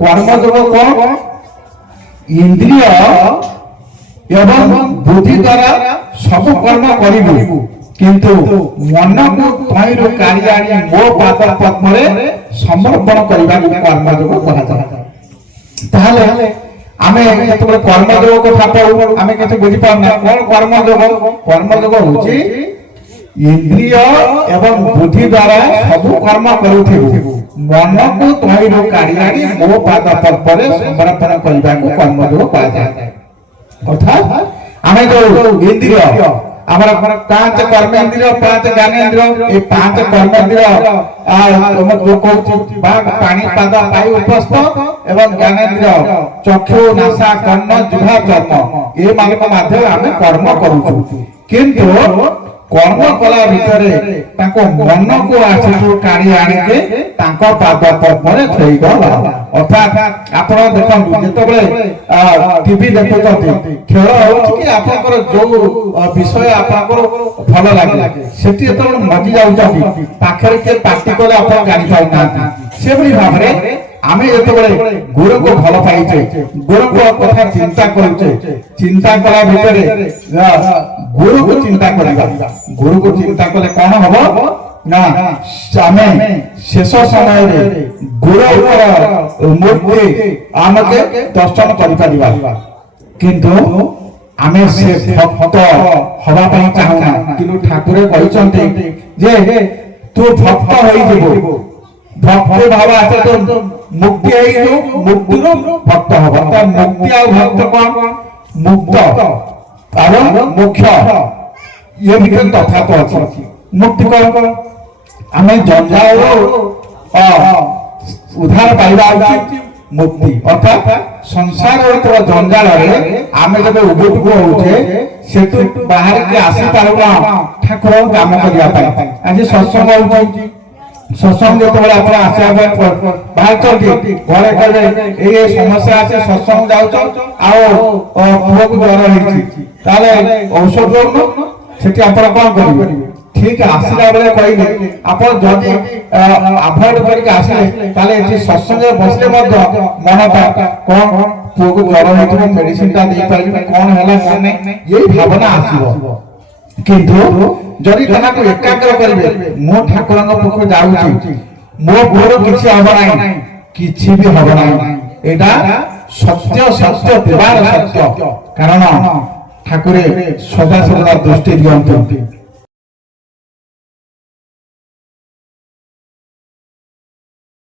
কর্মযোগ কোন ইন্দ্রিয় এবং বুদ্ধি দ্বারা সব কর্ম করিবু কিন্তু মনକୁ ତହିଁରୁ କାଢି ଆଣି ମୋ ପାଦ ପଦ୍ମରେ ସମର୍ପଣ କରିବାକୁ କର୍ମଯୋଗ କୁହାଯାଏ। ତାହେଲେ ଆମେ ଯେତେବେଳେ କର୍ମଯୋଗ କଥା ପଢୁ ଆମେ କିଛି ବୁଝିପାରୁନା କଣ କର୍ମଯୋଗ। କର୍ମଯୋଗ ହଉଛି ଇନ୍ଦ୍ରିୟ ଏବଂ ବୁଦ୍ଧି ଦ୍ୱାରା ସବୁ କର୍ମ କରୁଥିବୁ ମନକୁ ତହିଁରୁ କାଢି ଆଣି ମୋ ପାଦ ପଦ୍ମରେ ସମର୍ପଣ କରିବାକୁ କର୍ମଯୋଗ କୁହାଯାଏ। ଅର୍ଥାତ୍ ଆମେ ଯୋଉ ଇନ୍ଦ୍ରିୟ ଆମର 5 କର୍ମେନ୍ଦ୍ରିୟ 5 ଜ୍ଞାନେନ୍ଦ୍ରିୟ এই 5 କର୍ମେନ୍ଦ୍ରିୟ ଯୋଉ କହୁଛି ପାଣି ପାଦ ବାୟୁ ଉପସ୍ଥ ଏବଂ ଜ୍ଞାନେନ୍ଦ୍ରିୟ ଚକ୍ଷୁ ନାସା କର୍ଣ୍ଣ ଜିହ୍ବା ଚର୍ମ ଏ ମାନଙ୍କ ମାଧ୍ୟମରେ ଆମେ କର୍ମ କରୁଛୁ। କିନ୍ତୁ କର୍ମ କଲା ଭିତରେ ତାଙ୍କ ମନକୁ ଆସିଛୁ କାଢି ଆଣିକି ତାଙ୍କ ପାଦ ପଦ୍ମରେ ଥୋଇଗଲା। ଅର୍ଥାତ୍ ଆପଣ ଦେଖନ୍ତୁ ଯେତେବେଳେ ଟିଭି ଦେଖୁଛନ୍ତି ଖେଳ ହଉଛି କି ଆପଣଙ୍କର ଯୋଉ ବିଷୟ ଆପଣଙ୍କର ଭଲ ଲାଗେ ସେଠି ଯେତେବେଳେ ମଜି ଯାଉଛନ୍ତି ପାଖରେ କିଏ ପାଟି କଲେ ଆପଣ ଜାଣିପାରୁନାହାନ୍ତି। ସେଭଳି ଭାବରେ ଆମେ ଯେତେବେଳେ ଗୁରୁଙ୍କୁ ଭଲ ପାଇଛେ ଗୁରୁଙ୍କ କଥା ଚିନ୍ତା କରୁଛେ ଚିନ୍ତା କଲା ଭିତରେ ଗୁରୁକୁ ଚିନ୍ତା କରିବା। ଗୁରୁକୁ ଚିନ୍ତା କଲେ କଣ ହବ ନା ଆମେ ଶେଷ ସମୟରେ ଗୁରୁଙ୍କର ମୂର୍ତ୍ତି ଆମକେ ଦର୍ଶନ କରିପାରିବା। କିନ୍ତୁ ଆମେ ସେ ଭକ୍ତ ହବା ପାଇଁ ଚାହୁଁନା। କିନ୍ତୁ ଠାକୁର କହିଛନ୍ତି ଯେ ତୁ ଭକ୍ତ ହେଇଯିବୁ ଭକ୍ତି ଭାବ ଆସେ ତ ମୁକ୍ତି ହେଇଯିବୁ ମୁକ୍ତିରୁ ଭକ୍ତ ହବ। ମୁକ୍ତି ଆଉ ଭକ୍ତ କଣ ମୁକ୍ତ ଏବଂ ମୋକ୍ଷ ये ভিতরে তফাৎ আছে। মুক্তি কর আমি জঞ্জাল উদ্ধার পাইবা উচিত মুক্তি অর্থাৎ সংসারের তো জঞ্জালরে আমি যেবে উবুটুকু হউছে সেটু বাহারকে আসি পারবা ঠাকুর কাম করিয়া পাই। আজ সৎসঙ্গ হউছি সৎসঙ্গ যেতবে আপনার আসিয়া বাহারছি ঘরে কবে এই সমস্যা আছে সৎসঙ্গ যাওছ পুଅକୁ জ্বর হয়েছি তাহলে ঔষধ দৌন সেটি আপনারা কଣ କରିବେ ঠিক আসিলা বেলে কইলে আপন যদি আভয়েড করিকে আসলে তাহলে এটি সৎসঙ্গে বসলে মধ্য মনটা কোন পুଅକୁ জ্বর হইতো মেডিসিনটা দেই পাইবে কোন হেলা মনে এই ভাবনা আসিব। কিন্তু যদি তাহাকে একাগ্র করিবে মো ঠাকুরଙ୍କ পাখକୁ যাଉଛି মো পুଅର କିଛି হব নাই କିଛି ବି হব নাই এটা সত্য সত্য দেবার সত্য। কারণ ঠাকুরে সদা সর্বদা দৃষ্টি দিয়ন্তি